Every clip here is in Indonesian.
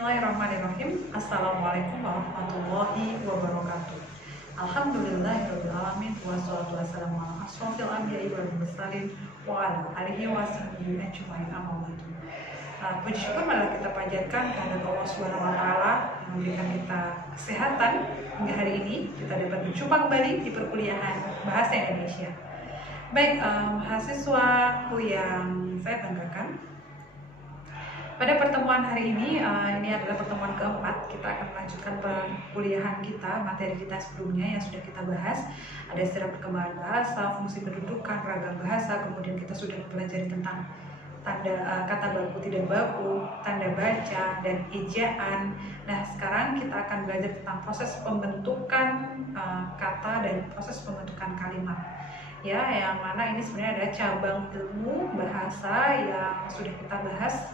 Bismillahirrahmanirrahim. Assalamualaikum warahmatullahi wabarakatuh. Alhamdulillahirabbil alamin wassalatu wassalamu ala asyrofil anbiya'i wal mursalin wa ala alihi wasahbihi ajmain amma ba'du. Puji syukur marilah kita panjatkan kehadirat Allah Subhanahu wa taala yang memberikan kita kesehatan hingga hari ini kita dapat berjumpa kembali di perkuliahan Bahasa Indonesia. Baik, mahasiswaku yang saya banggakan, pada pertemuan hari ini adalah pertemuan keempat. Kita akan melanjutkan perkuliahan kita, materi kita sebelumnya yang sudah kita bahas. Ada istilah perkembangan bahasa, fungsi kedudukan, ragam bahasa, kemudian kita sudah mempelajari tentang kata baku tidak baku, tanda baca, dan ejaan. Nah, sekarang kita akan belajar tentang proses pembentukan kata dan proses pembentukan kalimat. Ya, yang mana ini sebenarnya ada cabang ilmu bahasa yang sudah kita bahas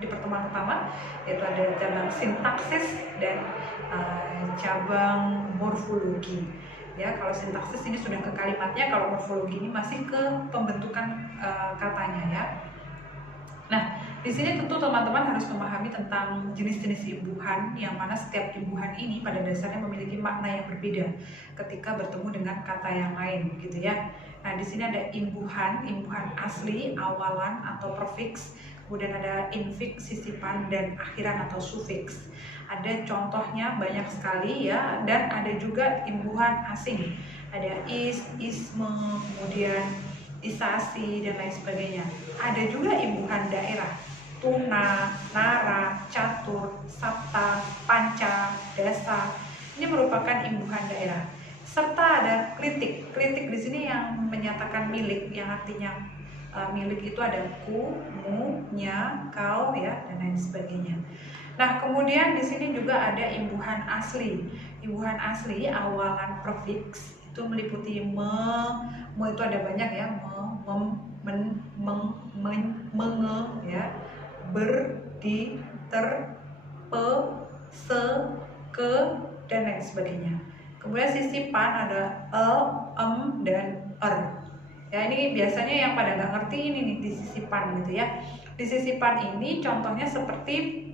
di pertemuan pertama, yaitu ada cabang sintaksis dan cabang morfologi. Ya, kalau sintaksis ini sudah ke kalimatnya, kalau morfologi ini masih ke pembentukan katanya ya. Nah, di sini tentu teman-teman harus memahami tentang jenis-jenis imbuhan, yang mana setiap imbuhan ini pada dasarnya memiliki makna yang berbeda ketika bertemu dengan kata yang lain, gitu ya. Nah, di sini ada imbuhan asli, awalan atau prefiks, kemudian ada infiks, sisipan, dan akhiran atau sufiks. Ada contohnya banyak sekali ya, dan ada juga imbuhan asing. Ada isme, kemudian isasi, dan lain sebagainya. Ada juga imbuhan daerah, tuna, nara, catur, sapta, panca, dasa. Ini merupakan imbuhan daerah. Serta ada klitik. Klitik di sini yang menyatakan milik, yang artinya milik itu ada ku, mu, nya, kau ya, dan lain sebagainya. Nah, kemudian di sini juga ada imbuhan asli. Imbuhan asli awalan prefiks itu meliputi me itu ada banyak ya, men, menge ya, ber, di, ter, pe, se, ke, dan lain sebagainya. Kemudian sisipan ada dan ya, ini biasanya yang pada nggak ngerti ini nih di sisipan gitu ya. Di sisipan ini contohnya seperti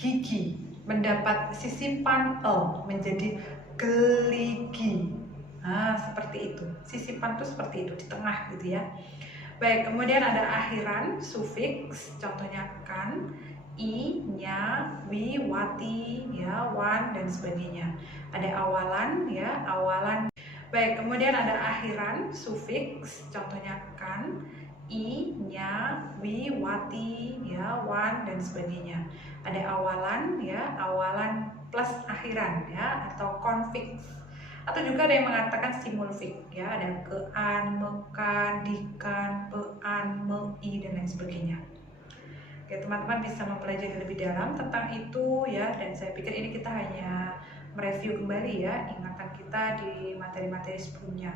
gigi mendapat sisipan menjadi geligi. Nah, seperti itu. Sisipan itu seperti itu, di tengah gitu ya. Baik, kemudian ada akhiran, sufiks, contohnya kan, i, nya, wi, wati, ya, wan, dan sebagainya. Ada awalan, ya, awalan. Baik, kemudian ada akhiran, sufiks, contohnya kan, i, nya, wi, wati, ya, wan, dan sebagainya. Ada awalan, ya, awalan plus akhiran, ya, atau konfiks. Atau juga ada yang mengatakan simulfik, ya, ada kean, mekan, dikan, pean, mei, dan lain sebagainya. Oke, teman-teman bisa mempelajari lebih dalam tentang itu ya, dan saya pikir ini kita hanya mereview kembali ya ingatan kita di materi-materi sebelumnya.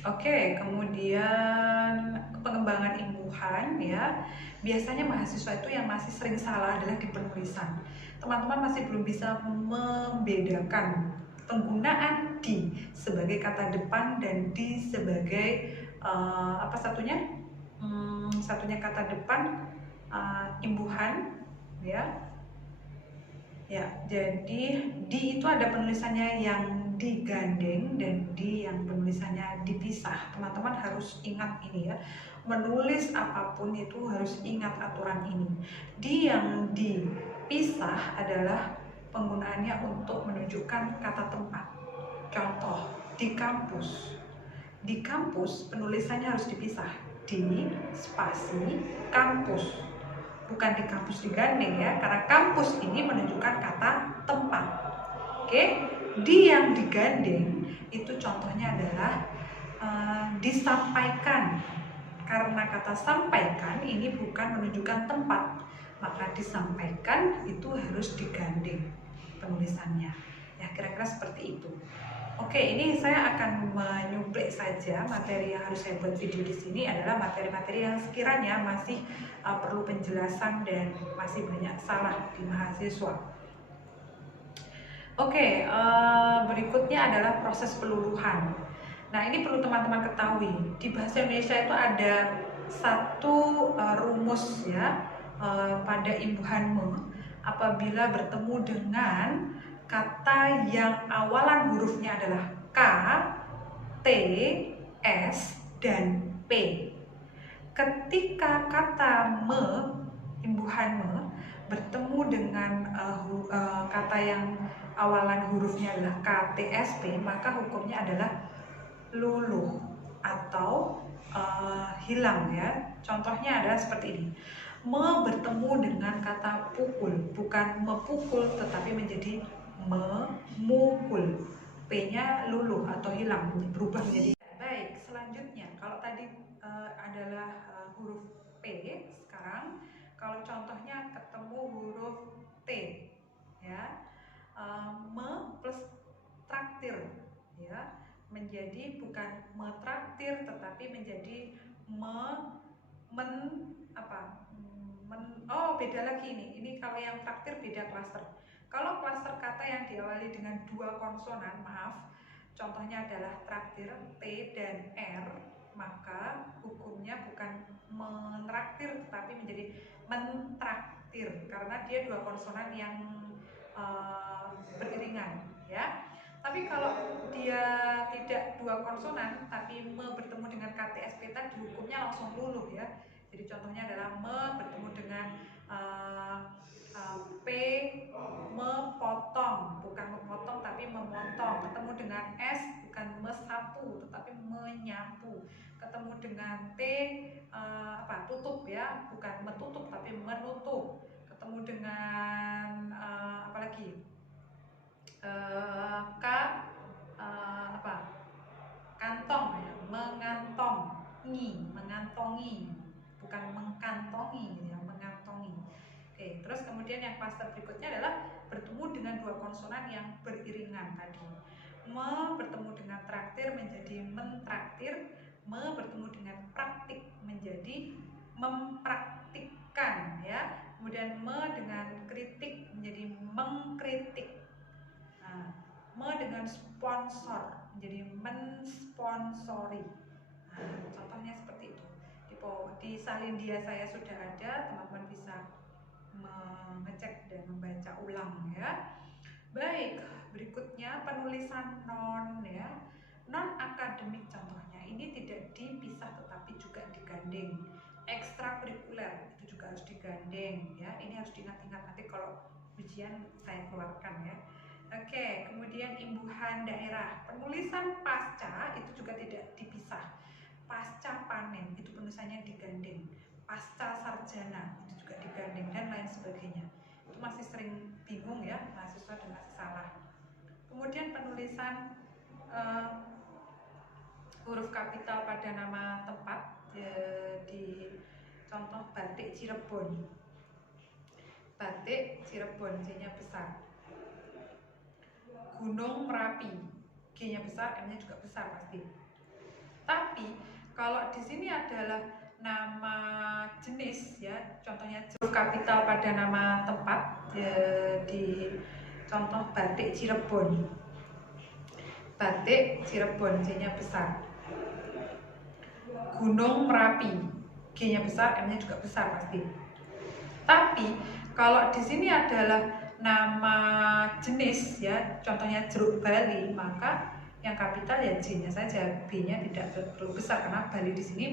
Oke, kemudian pengembangan imbuhan ya. Biasanya mahasiswa itu yang masih sering salah adalah di penulisan. Teman-teman masih belum bisa membedakan penggunaan di sebagai kata depan dan di sebagai satunya kata depan imbuhan ya. Ya, jadi di itu ada penulisannya yang digandeng dan di yang penulisannya dipisah. Teman-teman harus ingat ini ya. Menulis apapun itu harus ingat aturan ini. Di yang dipisah adalah penggunaannya untuk menunjukkan kata tempat. Contoh, di kampus. Di kampus penulisannya harus dipisah. Di spasi kampus. Bukan di kampus digandeng ya, karena kampus ini menunjukkan kata tempat. Oke, di yang digandeng itu contohnya adalah disampaikan. Karena kata sampaikan ini bukan menunjukkan tempat, maka disampaikan itu harus digandeng penulisannya. Ya, kira-kira seperti itu. Oke, ini saya akan menyuplik saja materi yang harus saya buat video di sini adalah materi-materi yang sekiranya masih perlu penjelasan dan masih banyak salah di mahasiswa. Oke, berikutnya adalah proses peluluhan. Nah, ini perlu teman-teman ketahui. Di bahasa Indonesia itu ada satu rumus ya, ada imbuhan me apabila bertemu dengan kata yang awalan hurufnya adalah K, T, S, dan P. Ketika kata me, imbuhan me, bertemu dengan kata yang awalan hurufnya adalah K, T, S, P, maka hukumnya adalah luluh atau hilang ya. Contohnya adalah seperti ini. Me bertemu dengan kata pukul, bukan mepukul tetapi menjadi memukul. P-nya luluh atau hilang, berubah menjadi. Baik, selanjutnya kalau tadi adalah huruf P, sekarang kalau contohnya ketemu huruf T ya, me plus traktir ya, menjadi bukan metraktir tetapi menjadi beda lagi ini kalau yang traktir beda klaster. Kalau klaster kata yang diawali dengan dua konsonan, maaf, contohnya adalah traktir T dan R, maka hukumnya bukan mentraktir tetapi menjadi mentraktir karena dia dua konsonan yang beriringan ya. Tapi kalau dia tidak dua konsonan tapi me bertemu dengan KTSP tadi, hukumnya langsung luluh ya. Jadi contohnya adalah me bertemu dengan P, mepotong, bukan memotong tapi memotong. Ketemu dengan S, bukan mesapu tetapi menyapu. Ketemu dengan T, tutup ya, bukan metutup tapi menutup. Ketemu dengan K, kantong ya, mengantongi, bukan mengkantongi ya, mengantongi. Oke, terus kemudian yang klaster berikutnya adalah bertemu dengan dua konsonan yang beriringan tadi. Me bertemu dengan traktir menjadi mentraktir, me bertemu dengan praktik menjadi mempraktikkan ya. Kemudian me dengan kritik menjadi mengkritik. Nah, me dengan sponsor menjadi mensponsori. Nah, contohnya seperti itu. Di Salindia saya sudah ada, teman-teman bisa mengecek dan membaca ulang ya. Baik, berikutnya penulisan non ya. Non akademik contohnya ini tidak dipisah tetapi juga digandeng. Ekstrakurikuler itu juga harus digandeng ya. Ini harus diingat-ingat nanti kalau ujian saya keluarkan ya. Oke, kemudian imbuhan daerah. Penulisan pasca itu juga tidak dipisah. Pasca panen itu penulisannya digandeng. Pasca sarjana itu juga digandeng dan lain sebagainya. Itu masih sering bingung ya mahasiswa dan masih salah. Kemudian penulisan huruf kapital pada nama tempat di contoh batik Cirebon. Batik Cirebon, J-nya besar. Gunung Merapi, G-nya besar, M-nya juga besar pasti. Tapi kalau di sini adalah nama jenis ya, contohnya huruf kapital pada nama tempat di contoh batik Cirebon. Batik Cirebon, J-nya besar. Gunung Merapi, G-nya besar, M-nya juga besar pasti. Tapi kalau di sini adalah nama jenis ya, contohnya jeruk Bali, maka yang kapital ya J-nya saja, B-nya tidak perlu besar karena Bali di sini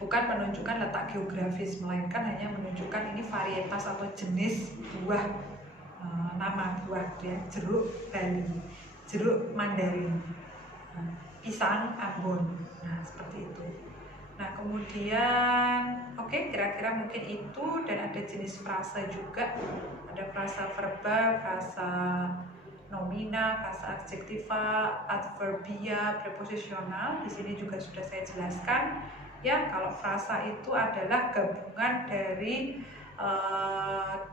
bukan menunjukkan letak geografis, melainkan hanya menunjukkan ini varietas atau jenis buah, nama buah ya, jeruk Bali, jeruk Mandarin, pisang Ambon. Nah, seperti itu. Nah, kemudian kira-kira mungkin itu, dan ada jenis frasa juga. Ada frasa verba, frasa nomina, frasa adjektiva, adverbia, preposisional. Di sini juga sudah saya jelaskan. Ya, kalau frasa itu adalah gabungan dari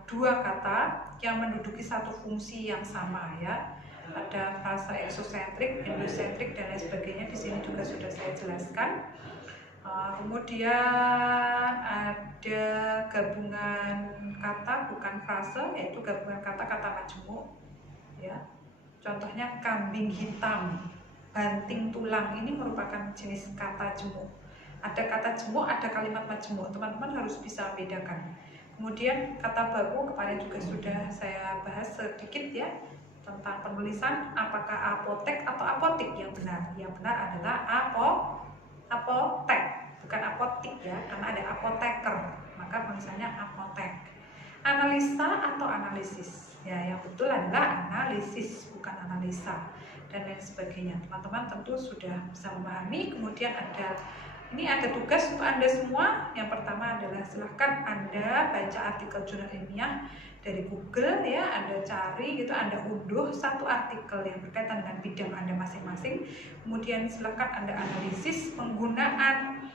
dua kata yang menduduki satu fungsi yang sama ya. Ada frasa eksosentrik, endosentrik dan lain sebagainya. Di sini juga sudah saya jelaskan. Kemudian ada gabungan kata bukan frase, yaitu gabungan kata-kata majemuk ya. Contohnya kambing hitam, banting tulang, ini merupakan jenis kata jemuk. Ada kata jemuk, ada kalimat majemuk, teman-teman harus bisa bedakan. Kemudian kata baku kemarin juga sudah saya bahas sedikit ya tentang penulisan apakah apotek atau apotik yang benar. Yang benar adalah apotek, bukan apotik ya, karena ada apoteker, maka penulisannya apotek. Analisa atau analisis, ya yang betul adalah analisis, bukan analisa dan lain sebagainya. Teman-teman tentu sudah bisa memahami. Kemudian ini ada tugas untuk Anda semua. Yang pertama adalah silahkan Anda baca artikel jurnal ilmiah dari Google ya, Anda cari gitu, Anda unduh satu artikel yang berkaitan dengan bidang Anda masing-masing. Kemudian silahkan Anda analisis penggunaan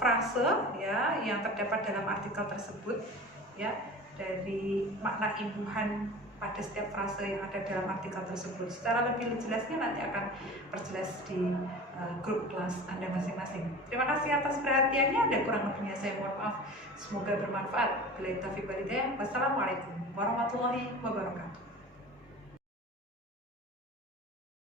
frase ya yang terdapat dalam artikel tersebut ya, dari makna imbuhan pada setiap frase yang ada dalam artikel tersebut. Secara lebih jelasnya nanti akan perjelas di grup kelas Anda masing-masing. Terima kasih atas perhatiannya. Ada kurang lebihnya saya mohon maaf. Semoga bermanfaat. Bila taufiq wal hidayah. Wassalamualaikum warahmatullahi wabarakatuh.